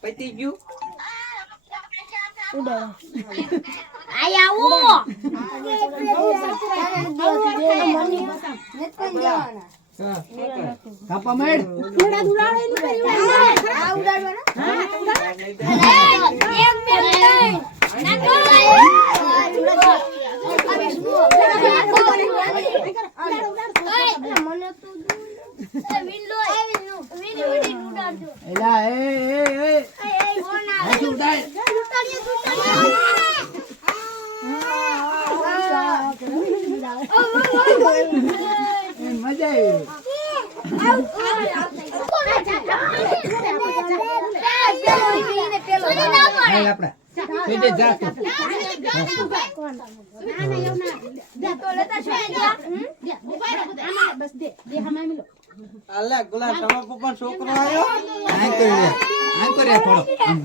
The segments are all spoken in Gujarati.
પતી ગયું આય આવો કાપા મેડ એક બે એલા એ એ એ હાથું ઉડાય. એ મજા આવી હાલ આપણે. સીધે જા તું. અલે ગુલાબ તમાકુ પણ છોકરો આવ્યો. આમ કરી લે આમ કરી લે થોડો. આમ.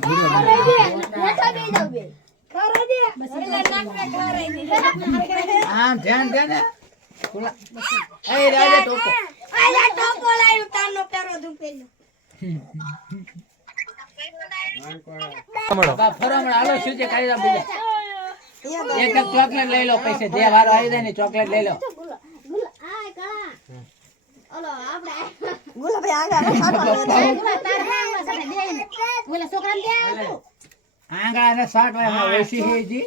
આમ ધ્યાન દે ને. ખુલ્લા. એ રાજા ટોપો. બા, ફરો હમણાં હાલો શું છે કાઢી બીજા? એક એક ચોકલેટ લઈ લો પૈસે જે વારો આવી જાય ને ચોકલેટ લઈ લો. આંગળા ને. વેસી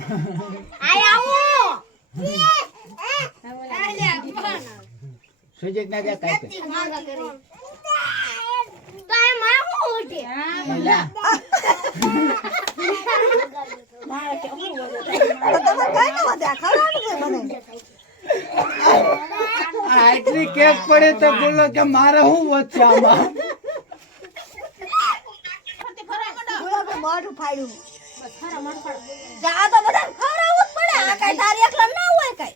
જી ના જા કાપે લા. આ આટલી કેક પડે તો બોલો કે મારે હું વધશે આમાં? મોઢું ફાડ્યું. જા તો બધા ખવડાવવું જ પડે. આ કઈ તારી એકલા ના હોય કઈ.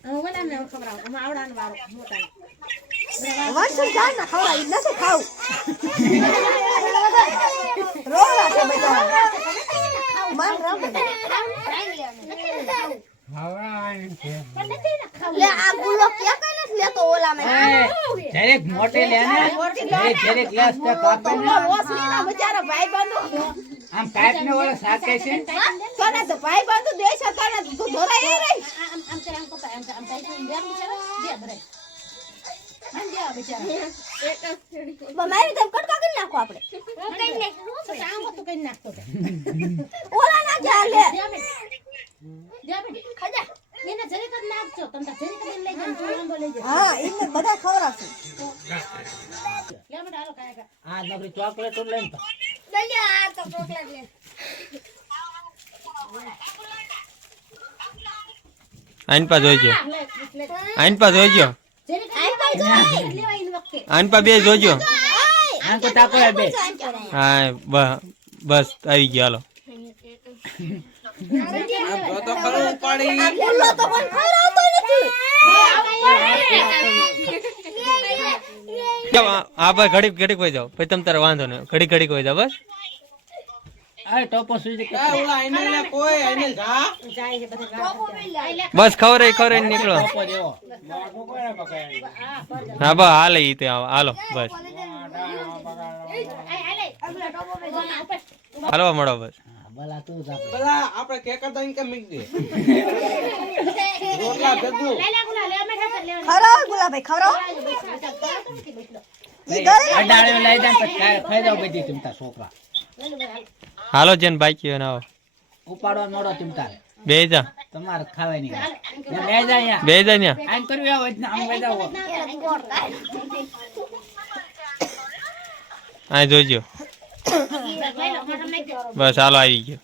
વર્ષ જા ના ખવડાવી નથી ખાવું રોલા છે બધા માન રામ લે આ ગુલ્લો ક્યાં કઈ નથી લેતો ઓલા મેં એ, જરીક લે ને જરીક જરીક લેસ તે કાપે ને બચારા ભાઈ બંધુ આમ કાપ ને ઓલા સાકે છે તને તો ભાઈ બંધુ દેશ તને તું ધોરાઈ રહી મારી તેમ કટકા કરી નાખો આપણે. ઓલા ના જા લે હા એને બધા ખવડાવશે. આ નકરી ચોકલેટ લઈને તો. આઈન પા જોઈજો આઈન પા જોઈજો આઈન પા બે જોજો. તો તાકો હે બે. હા બ- બસ આવી ગયો હાલો. આ ભાઈ ઘડીક ઘડીક હોય જાઓ. પછી તમે તારે વાંધો નહીં. ઘડીક ઘડીક હોય જાઓ બસ. બસ ખવરે ખવરે નીકળો. ટોપો હા બસ હાલે ઈ તે આવો. હાલો બસ. હાલવા મળો બસ. આપણે. કે મીક દે? રોટલા ગુલાભાઈ લઈ જાય ખાઈ જાવ બધી ચિંતા છોકરા. હાલો જેન ભાઈ કયો ને ઉપાડવા મોડો ચિંતા બે જા તમારે ખાવાની નહીં. બે જા અહીંયા. બે જા અહીંયા. આમ કરવી આવો જ આમ બે જાવ આ જોજો. બસ હાલો આવી ગયો.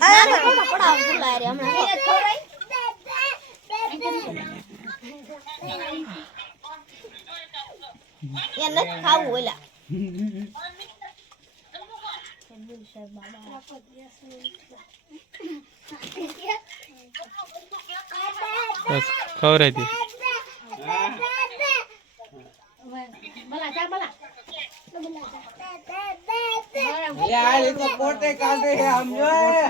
આ આમાં કોનો પડાવ ગુલ્લા રે હમણાં એ નથી ખાવું ઓલા બસ ખવરાઈ દી લે એ આ રીતે પોતે કાઢે છે, સમજો એ?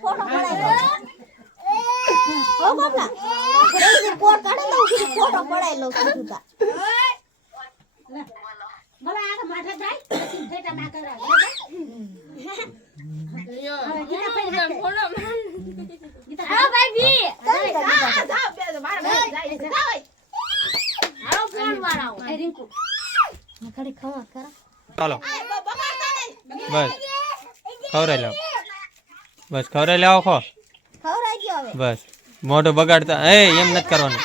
ફોટો પડાય હો બાપલા એ કોટ કાઢે તો હું કીધું ફોટો પડાય લઉં કીધું તા ભલે આ માથે જાય પછી ઠેટા ના કરાય હાલો ભાઈ બી હાલો ફોન વાળાઓ એ રિંકુ ઘડી ખવા ખરા ચાલો. બસ. ખવરાઈ લો. બસ ખવરાઈ લો ખો. ખવરાઈ ગયો હવે. બસ. મોઢું બગાડતા એ એમ નથી કરવાનું.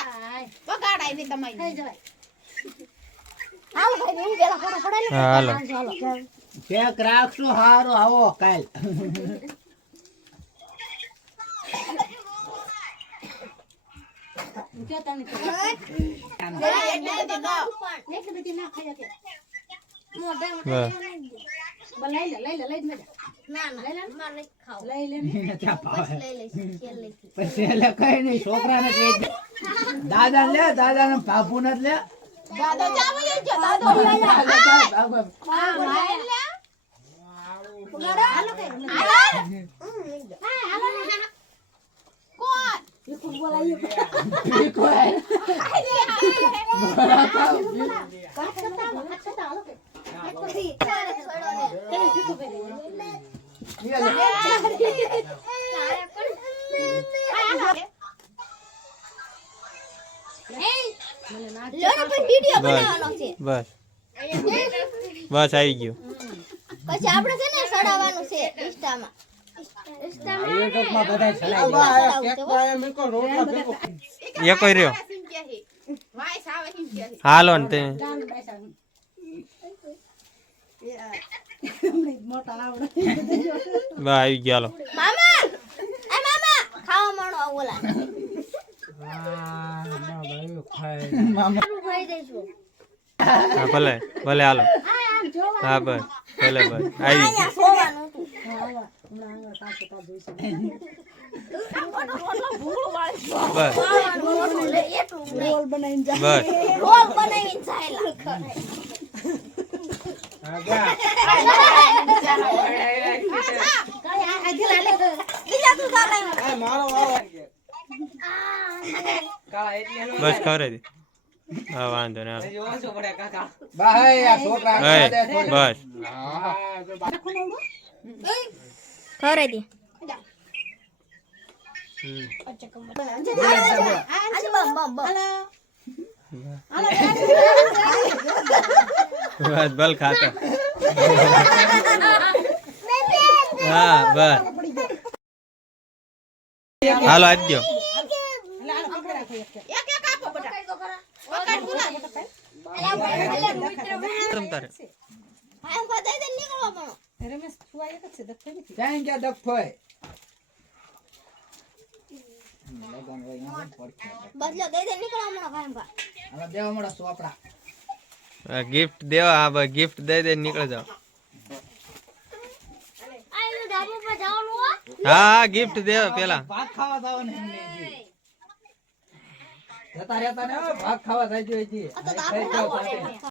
હાલો ભાઈ હું પેલા ફોટો પડાય લે હા હાલો. હાલો ચેક રાખશું હારું આવો કાલ. લઈ લે લઈ લે લઈ લે ના ના ખાવ લઈ લે. દાદા લે દાદા ને બાપુ ને લે દાદો દાદો દાદા ને કોણ બસ બસ આવી ગયું. પછી આપણે છે ને સડાવવાનું છે ઇન્સ્ટામાં હાલો ને તો. બસ આવી ગયા મામા! એ મામા! ખાવા ઓલા. હા ભલે ભલે હાલો. હા ભાઈ ભલે ભાઈ આવી બસ ખાવાનું લે, એટલું નહીં. બસ ખબર બનાવીને જાયલા બીજા તું ચાલે આ મારો વારો. બસ ખવડાવી દે હા વાંધો ને. બસ ખરે દી હમ. બસ ભલ ખાતો. હા બસ. હાલો આપી દો તમ તારે. આમ પતાઈ દે નીકળવા પણ રમેશ છુઆ એક જ છે દખે નથી ક્યાં એમાં પણ પડખે. બદલો દઈ દે નીકળવા પણ ભાઈ દેવા મળે ચોપડા ગિફ્ટ દેવા હા ભાઈ ગિફ્ટ દઈ દે નીકળી જાઓ. આ એનું ડાબુ પર જવાનું હો હા ગિફ્ટ દેવા પેલા. ભાત ખાવા જવાનું એમને જતા રહેતા ને ભાત ખાવા જાય છે.